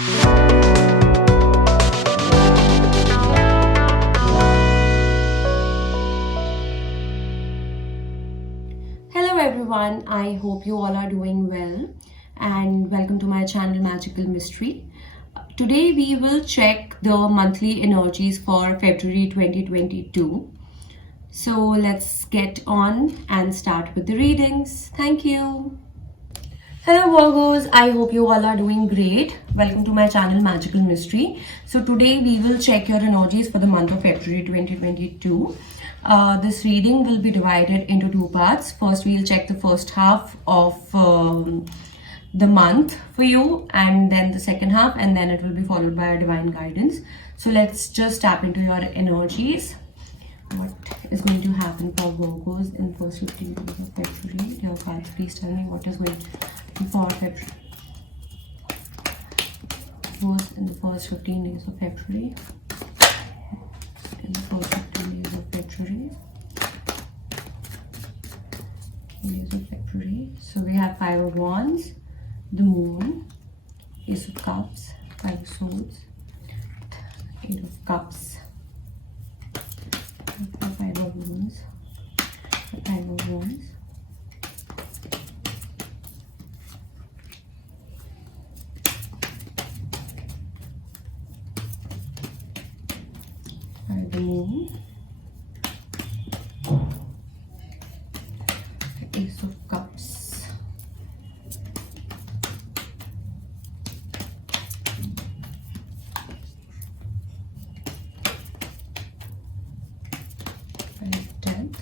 Hello everyone, I hope you all are doing well and welcome to my channel Magical Mystery. Today we will check the monthly energies for February 2022. So let's get on and start with the readings. Thank you. Hello Virgos, I hope you all are doing great. Welcome to my channel Magical Mystery. So today we will check your energies for the month of February 2022. This reading will be divided into two parts. First we'll check the first half of the month for you, and then the second half, and then it will be followed by a divine guidance. So let's just tap into your energies. What is going to happen for Virgos in the first 15 days of February? Dear cards, please tell me what is going for February. Virgos in the first 15 days of February. In the first 15 days of February. So we have Five of Wands, the Moon, Ace of Cups, Five of Swords, Eight of Cups, Five of Wands, Five of Wands, Five of Moon, Ace of Cups, Five of Death,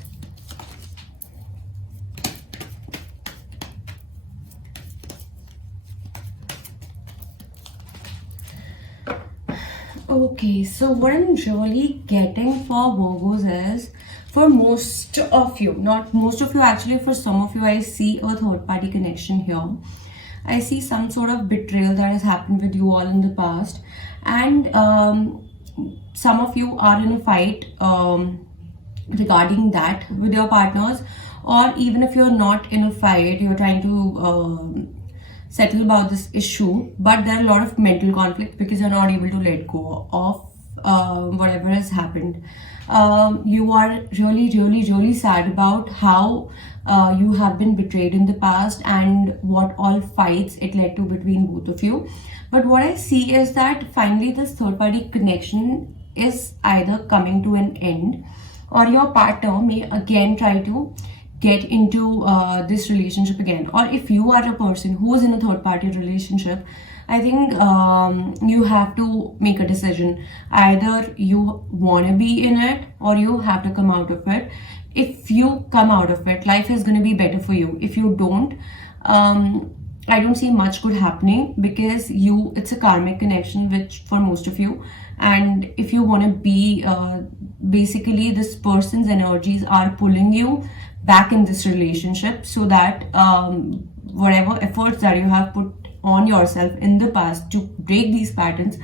Okay, so what I'm really getting for Virgos is, for most of you, not most of you actually, for some of you, I see a third party connection here. I see some sort of betrayal that has happened with you all in the past, and some of you are in a fight regarding that with your partners, or even if you're not in a fight, you're trying to settle about this issue, but there are a lot of mental conflict because you're not able to let go of whatever has happened. You are really sad about how you have been betrayed in the past and what all fights it led to between both of you. But what I see is that finally this third party connection is either coming to an end, or your partner may again try to get into this relationship again. Or if you are a person who is in a third party relationship, I think you have to make a decision. Either you want to be in it or you have to come out of it. If you come out of it, life is going to be better for you. If you don't, I don't see much good happening, because it's a karmic connection which for most of you, and if you want to be basically this person's energies are pulling you back in this relationship, so that whatever efforts that you have put on yourself in the past to break these patterns,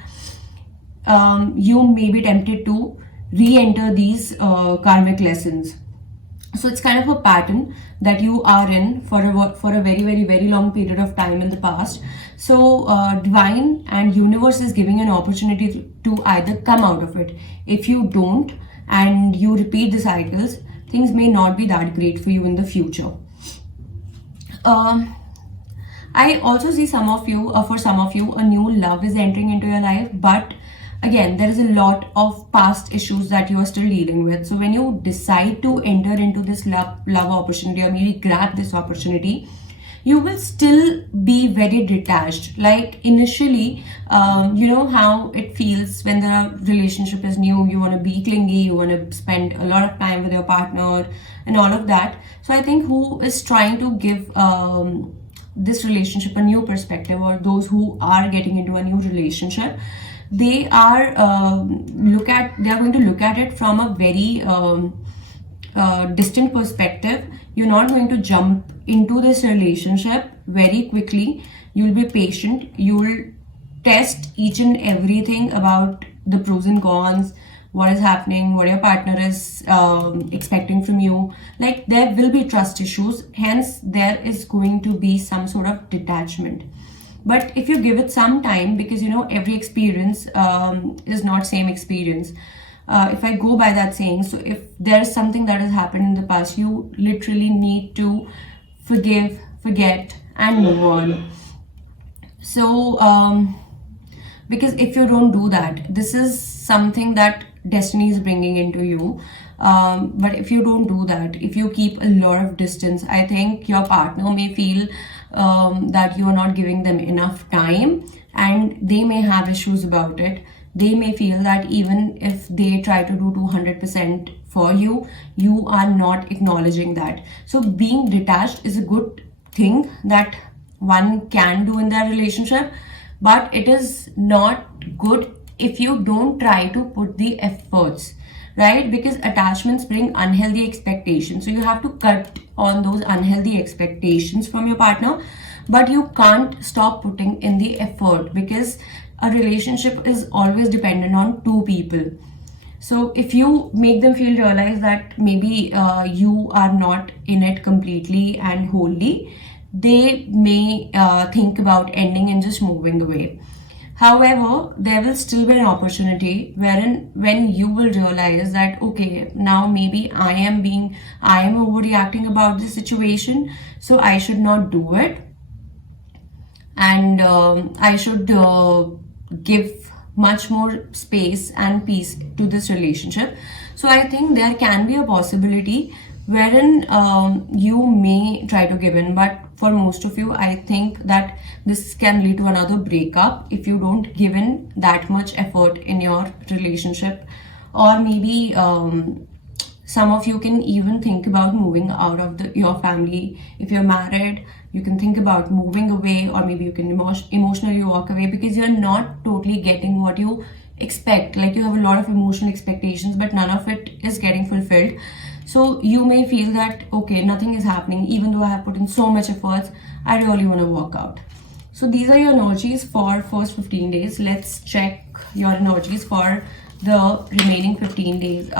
you may be tempted to re-enter these karmic lessons. So it's kind of a pattern that you are in for a very long period of time in the past. So divine and universe is giving an opportunity to either come out of it. If you don't and you repeat the cycles, things may not be that great for you in the future. I also see some of you, for some of you, a new love is entering into your life, but again, there is a lot of past issues that you are still dealing with. So when you decide to enter into this love opportunity, or maybe grab this opportunity, you will still be very detached. Like initially, you know how it feels when the relationship is new. You want to be clingy, you want to spend a lot of time with your partner and all of that. So I think who is trying to give this relationship a new perspective, or those who are getting into a new relationship, they are going to look at it from a very distant perspective. You're not going to jump into this relationship very quickly. You'll be patient. You'll test each and everything about the pros and cons, what is happening, what your partner is expecting from you. Like, there will be trust issues, hence there is going to be some sort of detachment. But if you give it some time, because every experience is not same experience. If I go by that saying, so if there's something that has happened in the past, you literally need to forgive, forget, and move on. So because if you don't do that, this is something that destiny is bringing into you. But if you don't do that, if you keep a lot of distance, I think your partner may feel that you are not giving them enough time, and they may have issues about it. They may feel that even if they try to do 200% for you, you are not acknowledging that. So being detached is a good thing that one can do in their relationship, but it is not good if you don't try to put the efforts, right? Because attachments bring unhealthy expectations, so you have to cut on those unhealthy expectations from your partner, but you can't stop putting in the effort, because a relationship is always dependent on two people. So if you make them realize that maybe you are not in it completely and wholly, they may think about ending and just moving away. However, there will still be an opportunity wherein when you will realize that, okay, now maybe I am overreacting about this situation, so I should not do it, and I should give much more space and peace to this relationship. So I think there can be a possibility wherein you may try to give in, but for most of you, I think that this can lead to another breakup if you don't give in that much effort in your relationship. Or maybe some of you can even think about moving out of your family. If you're married, you can think about moving away, or maybe you can emotionally walk away, because you're not totally getting what you expect. Like, you have a lot of emotional expectations, but none of it is getting fulfilled. So you may feel that, okay, nothing is happening, even though I have put in so much efforts, I really want to walk out. So these are your energies for first 15 days. Let's check your energies for the remaining 15 days,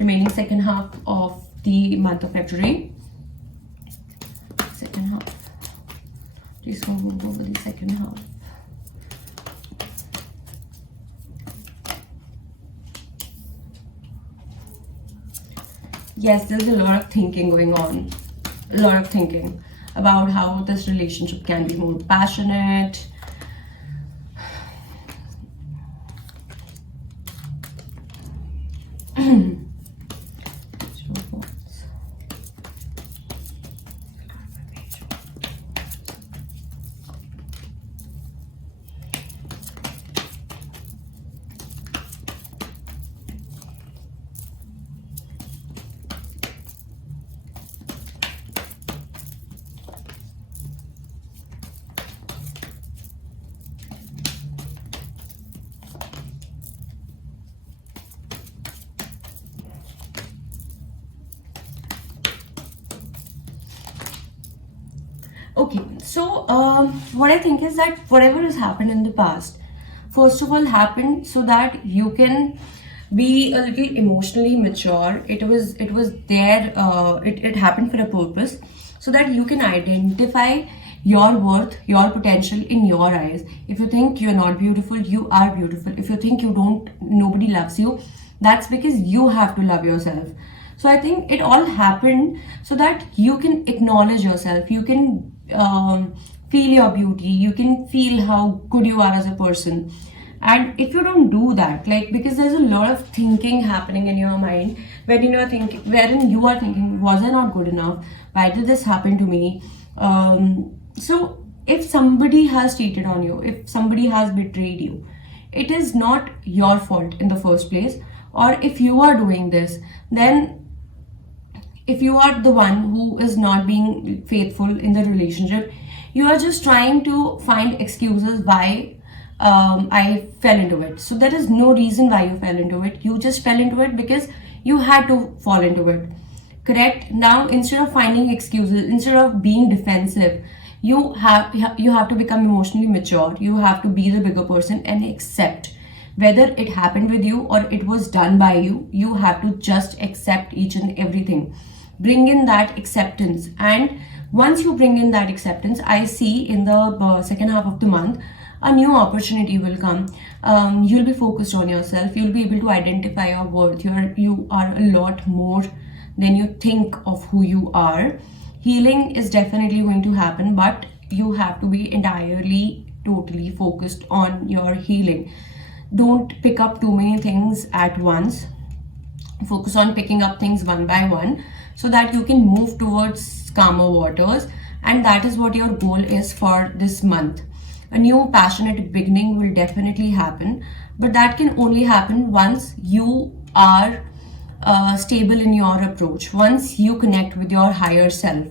remaining second half of the month of February. Second half. Just going to move over the second half. Yes, there's a lot of thinking going on. A lot of thinking about how this relationship can be more passionate. Okay, so what I think is that whatever has happened in the past, first of all, happened so that you can be a little emotionally mature. It was there. It happened for a purpose, so that you can identify your worth, your potential in your eyes. If you think you're not beautiful, you are beautiful. If you think nobody loves you, that's because you have to love yourself. So I think it all happened so that you can acknowledge yourself. You can feel your beauty. You can feel how good you are as a person. And if you don't do that, like, because there's a lot of thinking happening in your mind wherein you are thinking, was I not good enough? Why did this happen to me? So if somebody has cheated on you, if somebody has betrayed you, it is not your fault in the first place. Or if you are doing this, then if you are the one who is not being faithful in the relationship, you are just trying to find excuses why I fell into it. So there is no reason why you fell into it. You just fell into it because you had to fall into it. Correct? Now, instead of finding excuses, instead of being defensive, you have to become emotionally mature. You have to be the bigger person and accept whether it happened with you or it was done by you. You have to just accept each and everything. Bring in that acceptance and Once you bring in that acceptance, I see in the second half of the month, a new opportunity will come. You'll be focused on yourself. You'll be able to identify your worth. You are a lot more than you think of who you are. Healing is definitely going to happen, but you have to be entirely, totally focused on your healing. Don't pick up too many things at once. Focus on picking up things one by one so that you can move towards calmer waters, and that is what your goal is for this month. A new passionate beginning will definitely happen, but that can only happen once you are stable in your approach, once you connect with your higher self.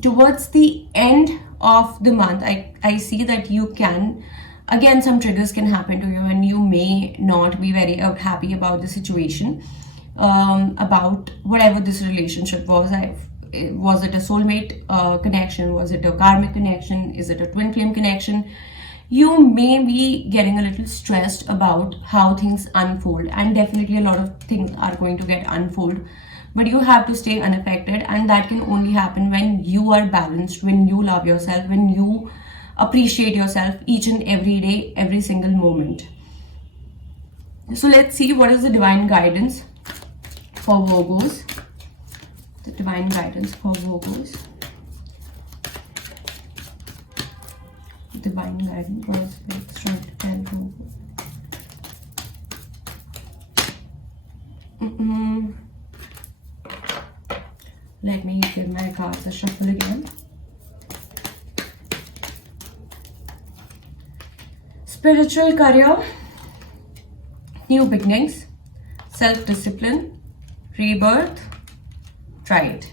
Towards the end of the month, I see that you can, again, some triggers can happen to you and you may not be very happy about the situation, about whatever this relationship was. Was it a soulmate connection? Was it a karmic connection? Is it a twin flame connection? You may be getting a little stressed about how things unfold, and definitely a lot of things are going to get unfold, but you have to stay unaffected, and that can only happen when you are balanced, when you love yourself, when you appreciate yourself each and every day, every single moment. So let's see what is the divine guidance for Virgos. The divine guidance for Virgos. Divine guidance was trying to tell Virgos. Let me give my cards a shuffle again. Spiritual career, new beginnings, self-discipline, rebirth, pride.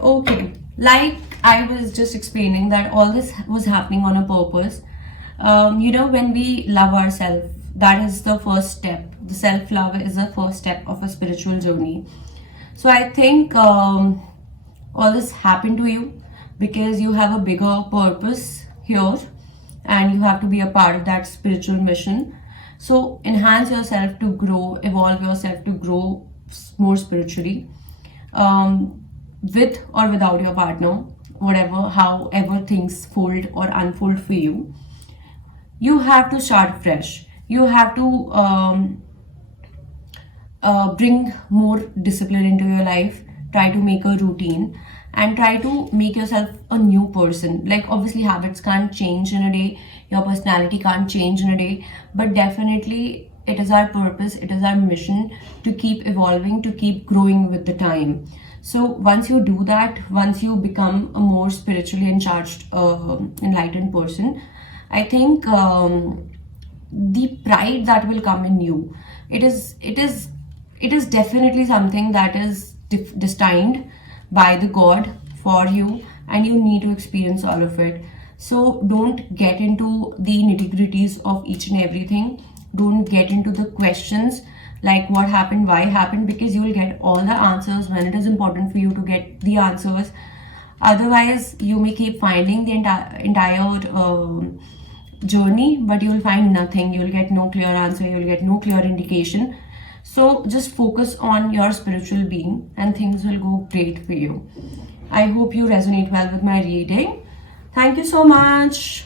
Okay, like I was just explaining, that all this was happening on a purpose. When we love ourselves, that is the first step. The self-love is the first step of a spiritual journey. So I think all this happened to you because you have a bigger purpose here, and you have to be a part of that spiritual mission. So enhance yourself to grow, evolve yourself to grow more spiritually, with or without your partner, however things fold or unfold for you. You have to start fresh. You have to bring more discipline into your life. Try to make a routine and try to make yourself a new person. Like, obviously habits can't change in a day, your personality can't change in a day, but definitely it is our purpose, it is our mission to keep evolving, to keep growing with the time. So once you do that, once you become a more spiritually in charged, enlightened person, I think the pride that will come in you, it is definitely something that is destined by the God for you, and you need to experience all of it. So don't get into the nitty-gritties of each and everything. Don't get into the questions like what happened, why happened, because you will get all the answers when it is important for you to get the answers. Otherwise, you may keep finding the entire journey, but you will find nothing. You will get no clear answer. You will get no clear indication. So just focus on your spiritual being and things will go great for you. I hope you resonate well with my reading. Thank you so much.